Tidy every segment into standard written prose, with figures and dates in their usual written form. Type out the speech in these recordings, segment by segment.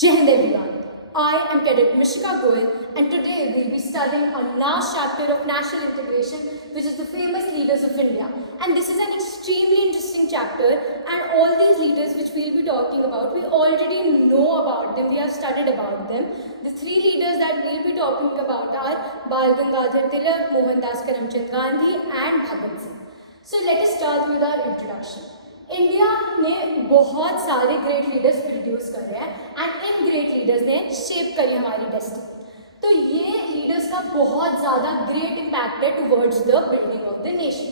Jai Hind everyone. I am Cadet Mishika Goel and today we will be studying our last chapter of national integration, which is the famous leaders of India. And this is an extremely interesting chapter, and all these leaders which we will be talking about, we already know about them, we have studied about them. The three leaders that we will be talking about are Bal Gangadhar Tilak, Mohandas Karamchand Gandhi and Bhagat Singh. So let us start with our introduction. India ने बहुत सारे great leaders produce करे हैं and in great leaders ने shape करी हमारी destiny. तो ये लीडर्स का बहुत ज़्यादा ग्रेट इम्पैक्ट है towards the building of the nation.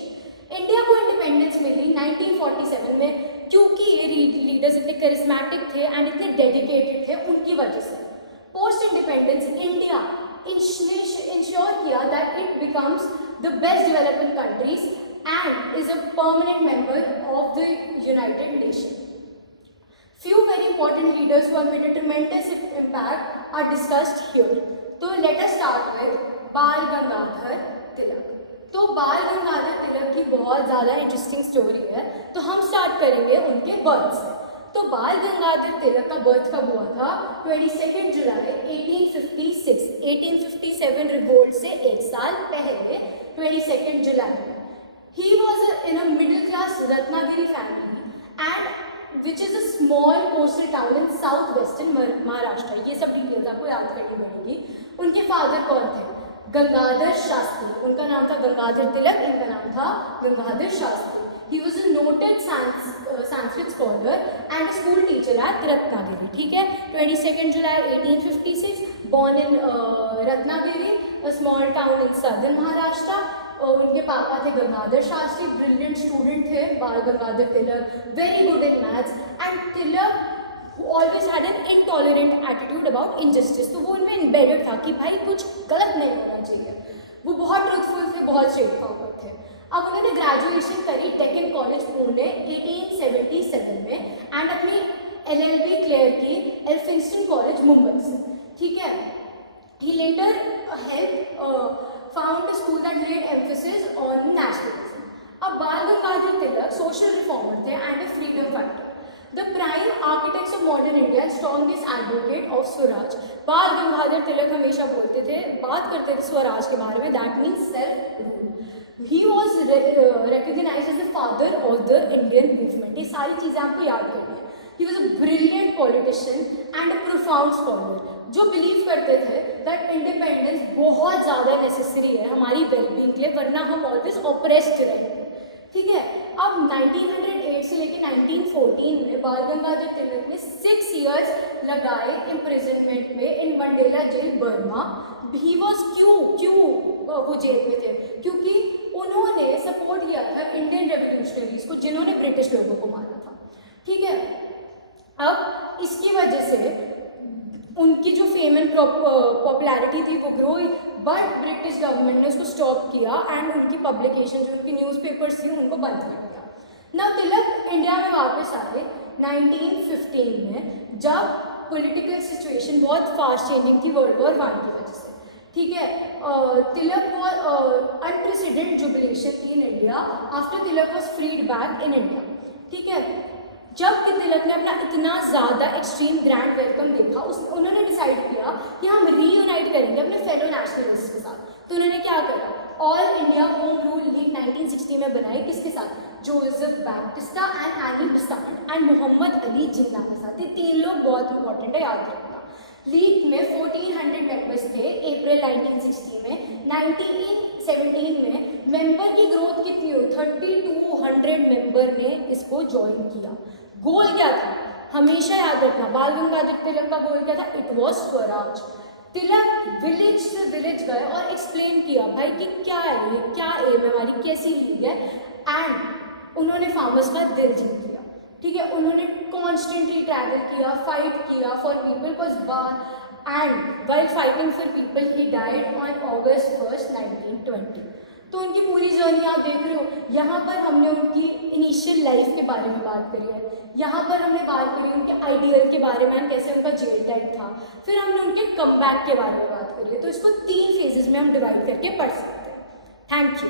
India को इंडिपेंडेंस मिली 1947 में क्योंकि ये लीडर्स इतने करिस्मेटिक थे एंड इतने डेडिकेटेड थे. उनकी वजह से पोस्ट इंडिपेंडेंस इंडिया इंश्योर किया that it becomes the best development countries and is a permanent member of the United Nations. Few very important leaders who have made a tremendous impact are discussed here. So let us start with Bal Gangadhar Tilak. तो बाल गंगाधर तिलक की बहुत ज़्यादा interesting story है. तो हम start करेंगे उनके बर्थ से. तो बाल गंगाधर तिलक का बर्थ कब हुआ था? 22 जुलाई 1856. 1857 रिवोल्ट से एक साल पहले 22 जुलाई. He was in a middle class Ratnagiri family and which is a small coastal town in southwestern Maharashtra. ये सब डिटेल्स आपको याद करनी पड़ेगी. उनके फादर कौन थे? गंगाधर शास्त्री. उनका नाम था गंगाधर तिलक, इनका नाम था Gangadhar Shastri. He was a noted Sanskrit scholar and a school teacher at Ratnagiri. ठीक है, 22 July 1856, born in Ratnagiri, a small town in southern Maharashtra. और उनके पापा थे गंगाधर शास्त्री, ब्रिलियंट स्टूडेंट थे Bal Gangadhar Tilak, very good in maths and Tilak always had an intolerant attitude about injustice. तो वो उनमें एम्बेडेड था कि भाई कुछ गलत नहीं होना चाहिए. वो बहुत ट्रूथफुल थे, बहुत स्ट्रेट फॉरवर्ड थे. अब उन्होंने ग्रेजुएशन करी डेक्कन कॉलेज पुणे 1877 में एंड अपनी LLB क्लियर की एल्फिंस्टन कॉलेज मुंबई से. ठीक है. He later found a school that laid emphasis on nationalism. अब बाल गंगाधर तिलक सोशल रिफॉर्मर थे and a freedom fighter. The prime architects of modern India and strongest advocate of Swaraj. बाल गंगाधर तिलक हमेशा बोलते थे, बात करते थे स्वराज के बारे में, that means self rule. He was recognized as the father of the Indian movement. ये सारी चीज़ें आपको याद करनी है. He was a brilliant politician and a profound scholar, जो बिलीव करते थे दैट इंडिपेंडेंस बहुत ज़्यादा नेसेसरी है हमारी वेलबींग के लिए, वरना हम ऑलवेज ऑप्रेस्ड रहेंगे. ठीक है. अब 1908 से लेकर 1914 में बाल गंगाधर तिलक ने 6 years लगाए इम्प्रिजनमेंट में in Mandalay jail Burma. He was क्यों वो जेल में थे? क्योंकि उन्होंने सपोर्ट किया था इंडियन रेवोल्यूशनरीज को जिन्होंने ब्रिटिश लोगों को मारा था. ठीक है. अब इसकी वजह से उनकी जो फेम एंड पॉपुलैरिटी थी वो ग्रो हुई, बट ब्रिटिश गवर्नमेंट ने उसको स्टॉप किया एंड उनकी पब्लिकेशन जो उनकी न्यूज़पेपर्स थी उनको बंद कर दिया. ना तिलक इंडिया में वापस आए 1915 में, जब पॉलिटिकल सिचुएशन बहुत फास्ट चेंजिंग थी वर्ल्ड वॉर 1 की वजह से. ठीक है. तिलक को अनप्रेसिडेंट जुबिलेशन थी in India after Tilak was freed back in India. ठीक है. जब तिलक ने अपना इतना ज़्यादा एक्सट्रीम ग्रैंड वेलकम देखा, उन्होंने डिसाइड किया कि हम रीयूनाइट करेंगे अपने फेलो नेशनलिस्ट के साथ. तो उन्होंने क्या करा? All India Home Rule League 1960 में बनाई. किसके साथ? Joseph Baptista and Annie Besant and Mohammad Ali Jinnah के साथ. ये 3 लोग बहुत इंपॉर्टेंट है, याद रखना. लीग में 1400 मेंबर्स थे अप्रैल 1960 में. 1917 में मेंबर की ग्रोथ कितनी हुई? 3200 मेंबर ने इसको ज्वाइन किया. गोल क्या था? हमेशा याद रखना, बाल गंगाधर तिलक का गोल क्या था? It was Swaraj. Tilak village से विलेज गए और एक्सप्लेन किया भाई कि क्या है ये, क्या एम है हमारी, कैसी लीग है. एंड उन्होंने फार्मर्स का दिल जीत लिया. ठीक है. उन्होंने कॉन्स्टेंटली ट्रैवल किया, फाइट किया for people cause bar and while fighting for people he died on August 1, 1920. तो उनकी पूरी जर्नी आप देख रहे हो. यहाँ पर हमने उनकी इनिशियल लाइफ के बारे में बात करी है, यहाँ पर हमने बात करी उनके आइडियल के बारे में, कैसे उनका जेल टाइम था, फिर हमने उनके कमबैक के बारे में बात करी है. तो इसको 3 फेजेस में हम डिवाइड करके पढ़ सकते हैं. Thank you.